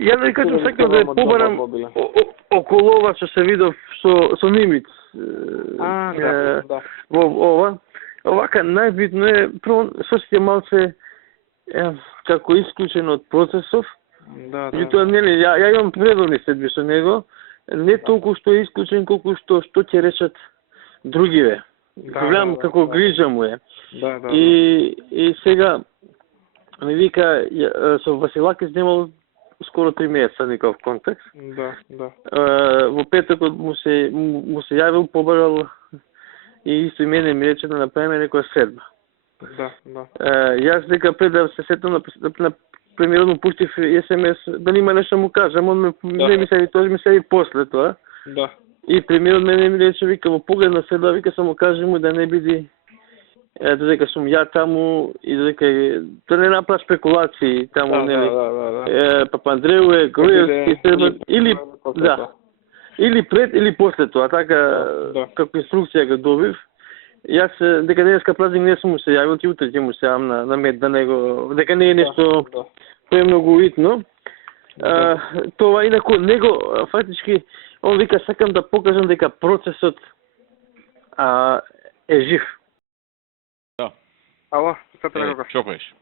Ја да кажам, сакам да побарам околу ова што се видов со Нимиц. Да. Во ова. Овака најбитно е, прво, се малце како исклучен од процесов. Да. Меѓутоа, нели, ја имам предовни следби со него, не толку што е исклучен, колку што ќе речат другиве. Гледам како грижа му е. Да. И сега ми вика со Василаки снимал скоро 3 месеца никаков контакт. Да. Во петокот му се јавил, побарал и исто и мене ми рече да направиме некоја средба. Да. Јас дека пред да се сетам на премиерот му пуштив СМС да нема нешто му кажам, он не ми се и тоа, ми се и после тоа. Да. И премиерот мене ми рече, вика, во поглед на седа, вика, само кажи му да не биде додека сум ја таму и додека да не направи спекулации таму, нели. Папандреу е Груевски, или пред или после тоа, така како инструкција го добив. Јас дека денеска празник не сум му се јавил, ти утре ќе му се јавам на мед да него, дека не е нешто премногу витно. Тоа инаку него фактички он вика сакам да покажам дека процесот е жив. Да. Ало, Што правиш?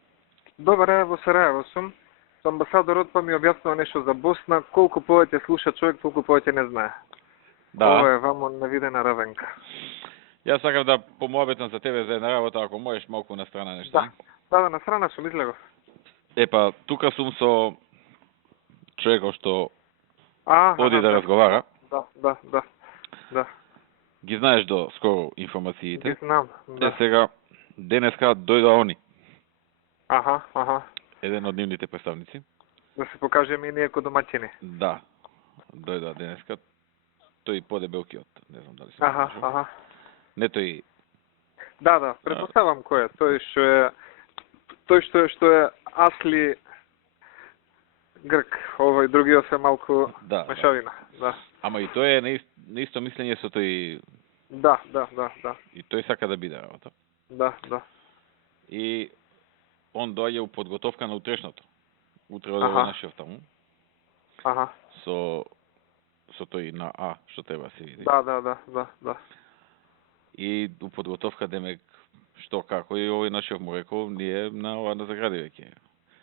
Добре, во Сараево сум. Со амбасадорот па ми објаснува нешто за Босна, колку повеќе слуша човек, толку повеќе не знае. Да. Ова е вамо навидена равенка. Јас сакам да помоабетам за тебе за една работа, ако можеш малку на страна нешто. Да, на страна сум излегов. Епа, тука сум со човекот што оди да разговара. Да. Ги знаеш до скоро информациите. Ги знам, да. Сега, денеска дојда они. Аха. Еден од нивните представници. Да се покажеме и ние ко домаќини. Да, дојда денеска. Тој подебелкиот, не знам дали се Аха. Не тој... Да, предпоставам кој е. Тој што е Асли Грк, овој другиот се малку мешавина. Да. Ама и тој е на исто мислење со тој... Да. И тој сака да биде работа. Да. И он доаѓа у подготовка на утрешното. Утре од нашиот таму. Аха. Со тој на А, што треба се види. Да. И у подготовка демек што како и овој нашиот му рекол, ние на ова на загради веќе.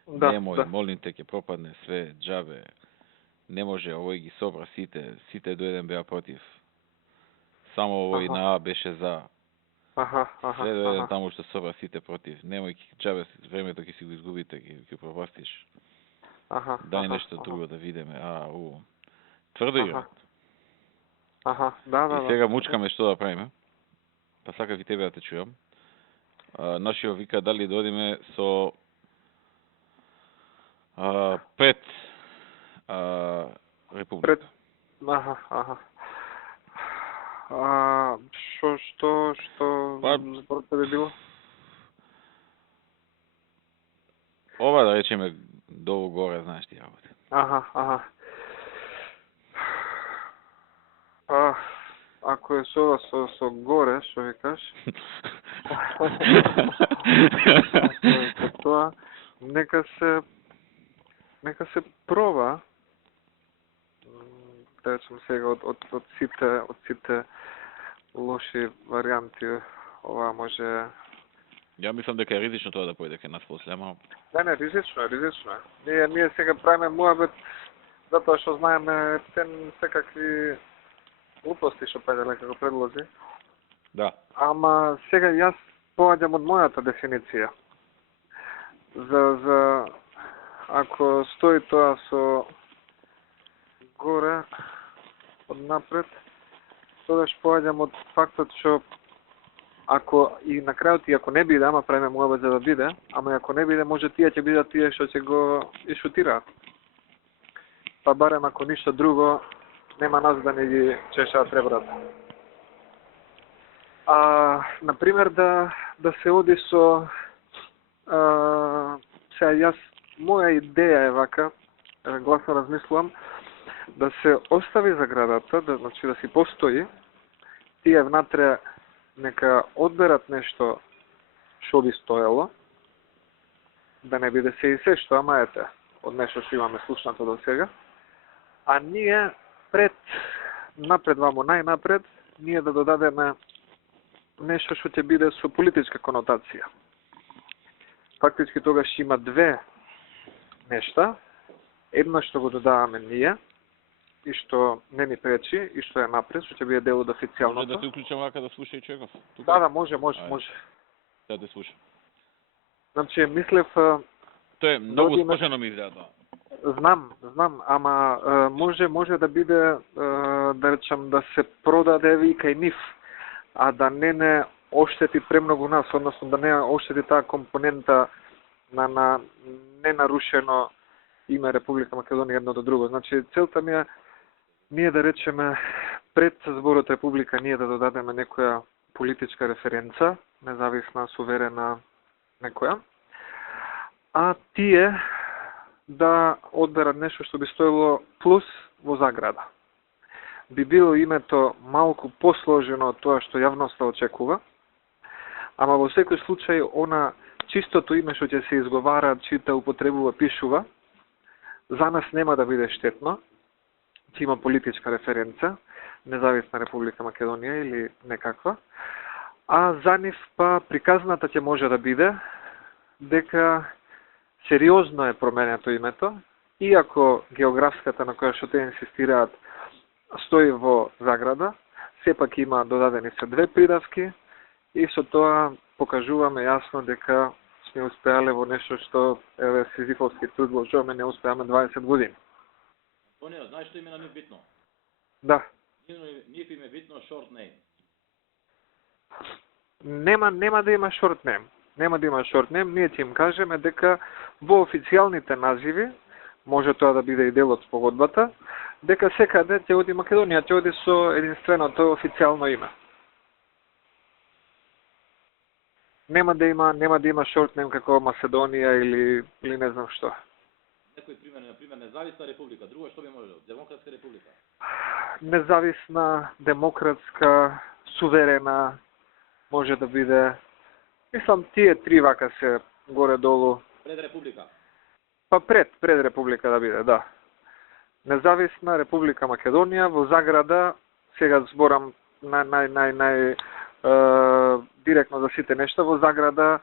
Да. Немој, молим те, ќе пропадне све, џабе. Не може, овој ги собра сите до еден беа против. Само овој на А беше за. Аха. Све до еден таму што собра сите против. Немој џабе времето ќе си го изгубите, ќе пропастиш. Дај нешто друго да видиме. Тврдо играат. Да. И сега мучкаме што да правиме. Па сакав и тебе да те чујам. Нашиот вика дали да одиме со пред Република. Аха. Што според тебе било? Ова да речеме долу горе, знаеш ти работи. Аха. Ако е со горе, што викаш? Тоа нека се проба. Речем сега од сите лоши варијанти, ова може... Ја мислам дека е ризично тоа да појде кај нас после, ама... Не, ризично е. Ние сега правиме муабет, затоа што знаеме секакви глупости што пајделе како предлози. Да. Ама сега јас поаѓам од мојата дефиниција. За ако стои тоа со горе од напред, тогаш поаѓам од фактот што ако и на крајот и ако не биде, ама правиме муабет за да биде, ама и ако не биде, може тие ќе бидат тие што ќе го ишутираат. Па барем ако ништо друго, нема нас да не ги чешаат ребрата. Например, да се оди со... Сега јас, моја идеја е вака, гласно размислувам, да се остави заградата, значи да си постои, тие внатре нека одберат нешто што би стоело, да не биде се и се што, ама ете, од нешто што имаме слушнато до сега. А ние напред вамо, најнапред, ние да додадеме нешто што ќе биде со политичка конотација. Фактички тогаш има две нешта. Едно што го додаваме ние, и што не ни пречи, и што е напред, што ќе биде дел од официјалното. Може да се уклучам вака да слуша и човеков? Да, може. Да те слушам. Значи, мислев... Тоа е многу сложено ми изгледа тоа. Знам, ама може да биде, да речам, да се продаде и кај нив, а да не оштети премногу нас, односно да не оштети таа компонента на ненарушено име Република Македонија едно до друго. Значи, целта ми е ние да речеме пред зборот Република ние да додадеме некоја политичка референца, независна, суверена некоја, а тие да одберат нешто што би стоело плюс во заграда. Би било името малку посложено од тоа што јавноста очекува, ама во секој случај она чистото име што ќе се изговара, чита, употребува, пишува, за нас нема да биде штетно, ќе има политичка референца, независна Република Македонија или некаква, а за нив па приказната ќе може да биде дека сериозно е променето името, иако географската на која што те инсистираат стои во заграда, сепак има додадени се две придавки и со тоа покажуваме јасно дека сме успеале во нешто што еве Сизифовски труд вложуваме, не успеаме 20 години. Тонио, знаеш што име на нив битно? Да. Нив име битно short name. Нема да има short name. Нема да има short name, ние ќе им кажеме дека во официјалните називи, може тоа да биде и дел од спогодбата, дека секаде ќе оди Македонија, ќе оди со единственото официјално име. Нема да има short name како Македонија или не знам што. Некој пример, например, независна република, друго што би можело? Демократска република. Независна, демократска, суверена, може да биде. Мислам, тие три вака се горе-долу. Пред република? Па пред република да биде, да. Независна Република Македонија, во заграда, сега зборам директно за сите нешта, во заграда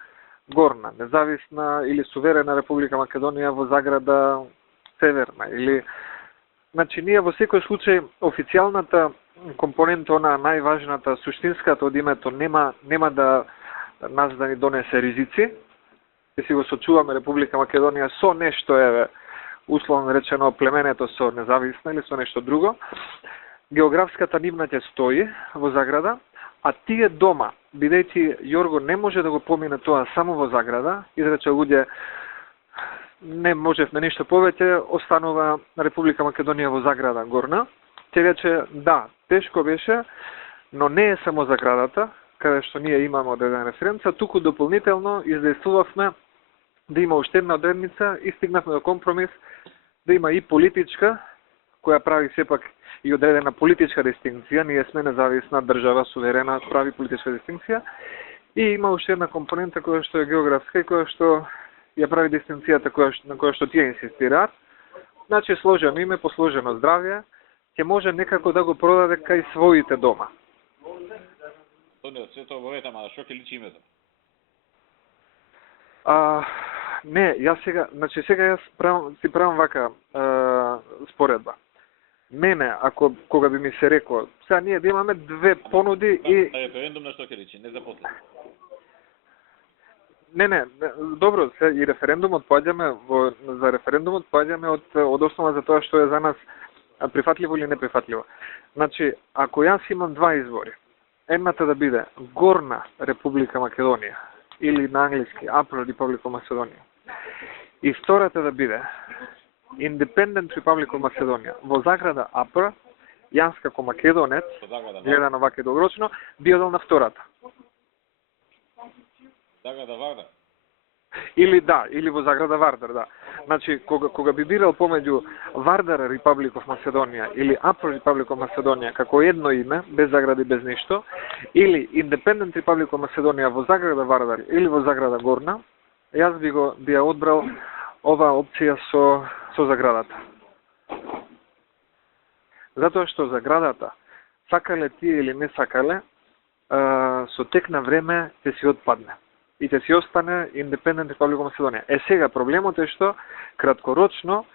Горна, независна или суверена Република Македонија во заграда Северна, или... Значи, ние во секој случај, официјалната компонента, она најважната, суштинската од името, нема да нас да ни донесе ризици, ќе си го сочуваме Република Македонија со нешто, еве, условно речено, племенето со независна или со нешто друго. Географската нивна ќе стои во заграда, а тие дома, бидејќи Јорго не може да го помине тоа само во заграда, и да рече луѓе, не можевме ништо повеќе, останува Република Македонија во заграда Горна, ќе рече, да, тешко беше, но не е само заградата, каде што ние имаме одредена референца, туку дополнително издействувавме да има уште една одредница и стигнавме до компромис да има и политичка, која прави сепак и одредена политичка дистинкција, ние сме независна држава, суверена, прави политичка дистинкција, и има уште една компонента која што е географска и која што ја прави дистинкцијата на која што тие инсистираат. Значи, сложено име, посложено здравје, ќе може некако да го продаде кај своите дома. Се тоа во ама што ќе личи името? Не, сега јас правам вака споредба. Мене, кога би ми се реко, сега ние да имаме две понуди и... Референдум на што ќе личи, не за после. Не, добро, и референдумот за референдумот поаѓаме од основа за тоа што е за нас прифатливо или неприфатливо. Значи, ако јас имам два избори, едната да биде Горна Република Македонија или на англиски Upper Republic of Macedonia, и втората да биде Independent Republic of Macedonia во заграда Upper, јас како македонец, гледано вака долгорочно, би одел на втората. Заграда Вардар? Или во заграда Вардар, да. Значи, кога би бирал помеѓу Вардар Republic of Macedonia или Upper Republic of Macedonia како едно име, без загради, без ништо, или Independent Republic of Macedonia во заграда Вардар или во заграда Горна, јас би ја одбрал оваа опција со заградата. Затоа што заградата, сакале тие или не сакале, со тек на време ќе си отпадне и ќе си остане Independent Republic of Macedonia. Сега проблемот е што краткорочно,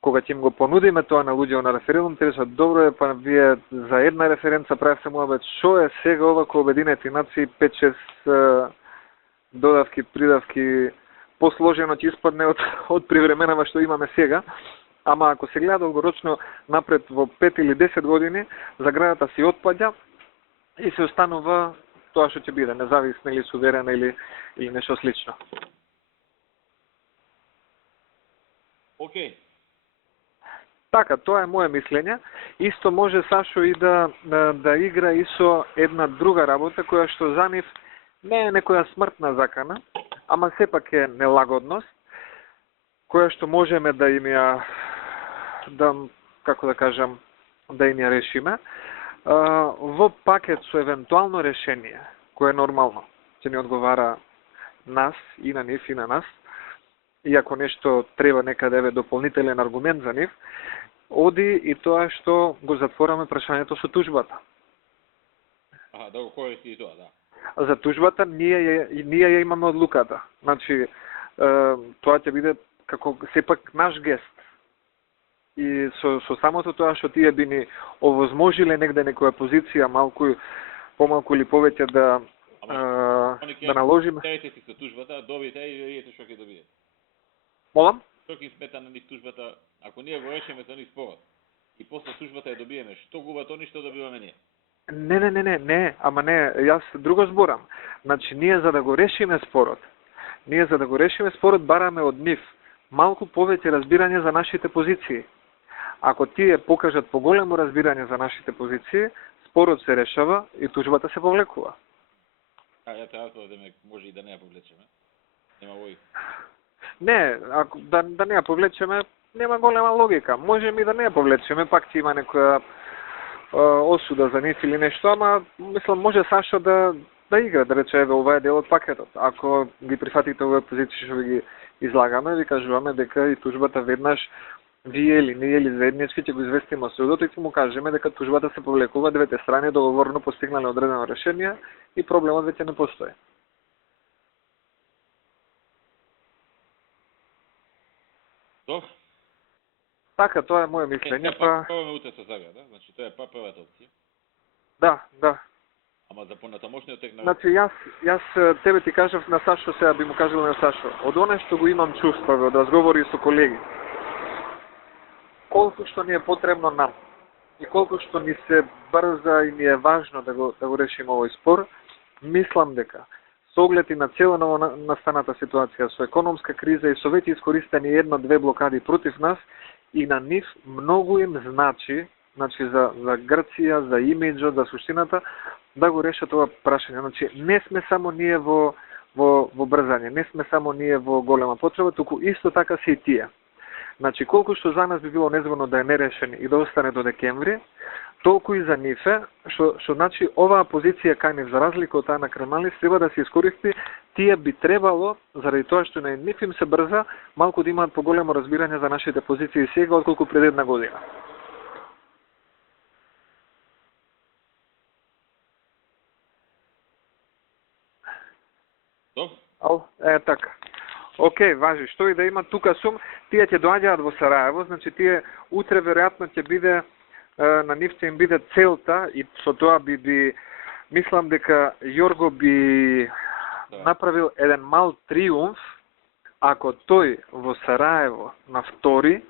кога ќе им го понудиме тоа на луѓето на референдум, те речат добро е, па вие за една референца правите муабет, шо е сега ова кој Обединети нации 5-6 додавки, придавки, посложено ќе испадне од привременава што имаме сега. Ама ако се гледа долгорочно напред во 5 или 10 години, заградата си отпаѓа и се останува тоа што ќе биде, независна или суверена или нешто слично. Океј. Така, тоа е моје мислење. Исто може Сашо и да игра и со една друга работа, која што за нив не е некоја смртна закана, ама сепак е нелагодност, која што можеме да им ја, како да кажам, да им ја решиме, во пакет со евентуално решение, кое е нормално, ќе ни одговара нас и на нив и на нас, и ако нешто треба некаде еве дополнителен аргумент за нив, оди и тоа што го затвораме прашањето со тужбата. Да го користи и тоа, да. За тужбата ние ја имаме одлуката. Значи, тоа ќе биде како сепак наш гест. И со самото тоа што тие би ни овозможиле негде некоја позиција помалку или повеќе да наложиме. Тејте си со тужбата, добиете и видите што ќе добиете. Молам? Што ќе смета на нив тужбата, ако ние го решиме со нив спорот и после тужбата ја добиеме, што губат они, што добиваме ние? Не, ама не, јас друго зборам. Значи, ние за да го решиме спорот, бараме од нив малку повеќе разбирање за нашите позиции. Ако тие покажат поголемо разбирање за нашите позиции, спорот се решава и тужбата се повлекува. Ја треба да може и да не ја повлечеме. Нема логика. Не, ако да не ја повлечеме, нема голема логика. Можеме и да не ја повлечеме, пак ќе има некоја осуда за нив или нешто, ама мислам може Сашо да игра, да рече еве ова е дел од пакетот. Ако ги прифатите овие позиции што ги излагаме, ви кажуваме дека и тужбата веднаш вие или ние или заеднички ќе го известиме судот и ќе му кажеме дека тужбата се повлекува, двете страни договорно постигнале одредено решение и проблемот веќе не постои. Добро. Така, тоа е моје мислење, па... Пробаме утре со заграда, значи тоа е првата опција. Да. Ама за понатамошниот тек на... Значи, јас тебе ти кажав на Сашо, сега би му кажал на Сашо, од оне што го имам чувствове, од разговори со колеги, колку што ни е потребно нам и колку што ни се брза и ни е важно да го решиме овој спор, мислам дека со оглед и на цела настаната ситуација со економска криза и со веќе искористени 1-2 блокади против нас, и на нив многу им значи за Грција, за имиџот, за суштината, да го решат ова прашање. Значи, не сме само ние во брзање, не сме само ние во голема потреба, туку исто така се и тие. Значи, колку што за нас би било незвано да е нерешен и да остане до декември, толку и за нив е, што значи оваа позиција кај нив, за разлика од таа на Кремалис, треба да се искористи, тие би требало, заради тоа што на нив им се брза, малку да имаат поголемо разбирање за нашите позиции сега, отколку пред една година. Така. Океј, важи, што и да има, тука сум, тие ќе доаѓаат во Сараево, значи тие утре веројатно ќе биде, на нив ќе им биде целта и со тоа мислам дека Јорго би направил еден мал триумф, ако тој во Сараево на втори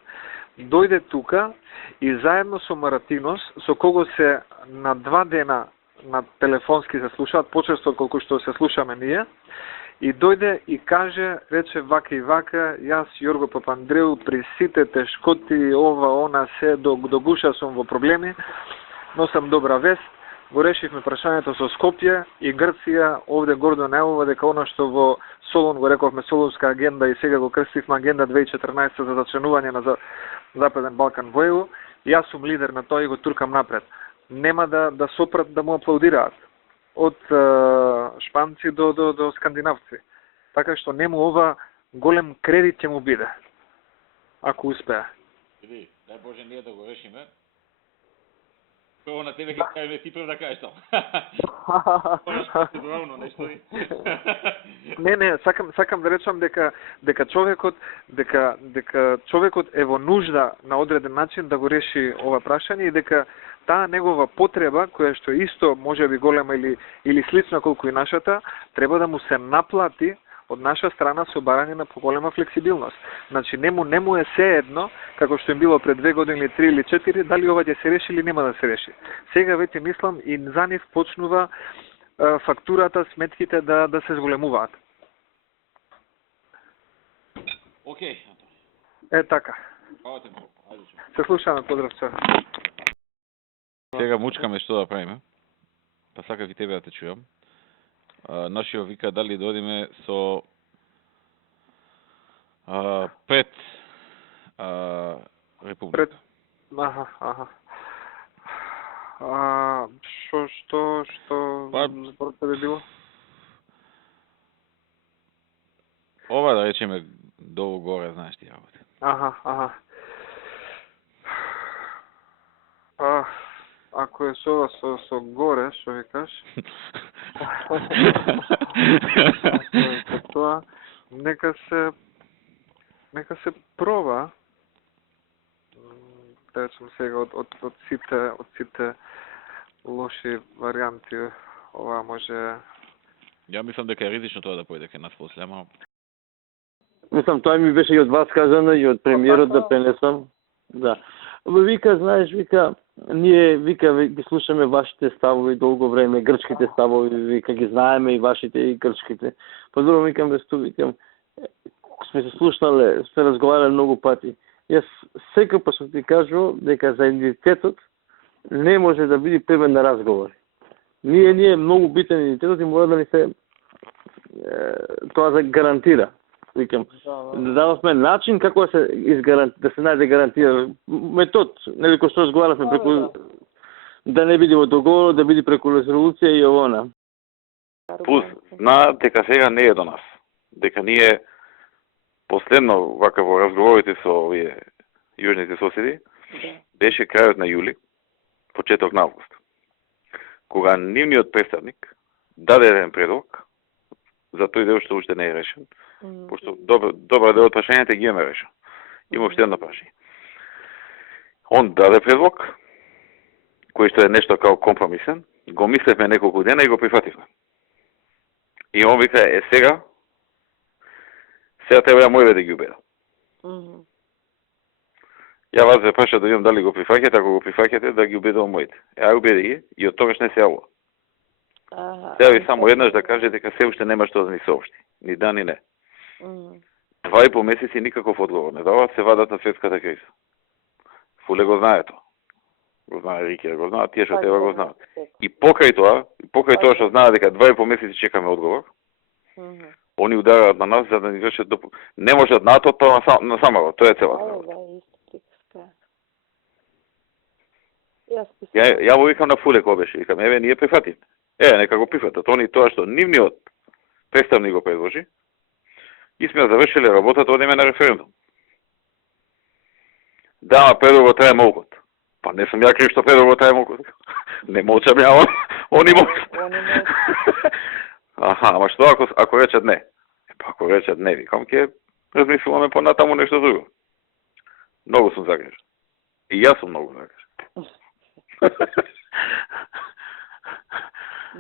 дојде тука и заедно со Маратинос, со кого се на 2 дена на телефонски се слушаат, почесто колку што се слушаме ние, и дојде и каже, рече вака и вака, јас Јорго Папандреу при сите тешкоти, ова, она, се, до гуша сум во проблеми, но сам добра вест, го решивме прашањето со Скопје и Грција, овде гордо најавува дека она што во Солун го рековме Солунска агенда и сега го крстивме агенда 2014 за зачленување на Западен Балкан во ЕУ, јас сум лидер на тоа и го туркам напред. Нема да сопрат да му аплаудираат. Од шпанци до скандинавци. Така што нему ова голем кредит ќе му биде. ако успее. Види, дай Боже ние да го решиме. Прво на тебе ќе кажеме ти прв да кажеш тоа. Процедурално нешто. Не, сакам да речам дека човекот е во нужда на одреден начин да го реши ова прашање и дека таа негова потреба, која што е исто можеби голема или слична колку и нашата, треба да му се наплати од наша страна со барање на поголема флексибилност. Значи, не му е се едно, како што им било пред 2 години, 3 или 4, дали ова ќе се реши или нема да се реши. Сега веќе мислам и за нив почнува фактурата, сметките да се зголемуваат. Океј. Така. Се слушаме, поздрав се. Сега мучкаме што да правиме. Па сакав и тебе да те чујам. Нашиот вика дали да одиме со пред Република. Аха. Што според тебе било? Ова да речеме долу горе, знаеш ти работи. Аха. Ако е со горе, што викаш? Тоа нека се проба. Да речем сега од сите лоши варијанти, ова може. Ја мислам дека е ризично тоа да појде кај нас после, ама мислам, тоа ми беше и од вас кажано и од премиерот да пренесам. Да. Вика, знаеш, ние ги слушаме вашите ставови долго време, грчките ставови, вика ги знаеме и вашите и грчките. Подобро викам, сме се слушнале, сме разговарали многу пати. Јас секогаш сум ти кажувал дека за идентитетот не може да биде предмет на разговор. Ние е многу битен идентитетот и мора да ни се тоа да гарантира. Викам, да дававме начин како да се најде гарантира метод, нели кој што разговаравме преку да не биде во договор, да биде преку резолуција и овона. Плюс, знаат дека сега не е до нас. Дека ние последно вака во разговорите со овие јужните соседи, беше крајот на јули, почеток на август. Кога нивниот представник даде еден предлог за тој дел што уште не е решен, пошто добар дел од прашањата ги имаме решен. Има уште едно прашање. Он даде предлог, кој што е нешто као компромисен, го мислевме неколку дена и го прифативме. И он вика, сега треба ја мојве да ги убедам. Ја вас ве праша да видам дали го прифаќате, ако го прифаќате, да ги убедувам моите. Ја убеди ги и од тогаш не се јавува. Сега ви само еднаш да каже дека се уште нема што да ни соопшти. Ни да, ни не. 2,5 месеци никаков одговор не дава, се вадат на светската криза. Фуле го знае тоа. Го знае Рикер, го знаат, тие што треба го знаат. И покрај тоа што знаат дека 2,5 месеци чекаме одговор, они удараат на нас за да ни вршат не можат НАТО тоа на самого, тоа е целата. Ја го викам на Фуле кој беше, викам, еве ние прифатиме. Нека го прифатат. Они тоа што нивниот представник го предложи, и сме завршиле работата, одиме на референдум. Да, предлогот трае молкот. Па не сум ја крив што предлогот трае молкот. Не молчам ја, они молчат. Ама што ако речат не? Па ако речат не, викам, ќе размислуваме понатаму нешто друго. Многу сум загрижен. И јас сум многу загрижен.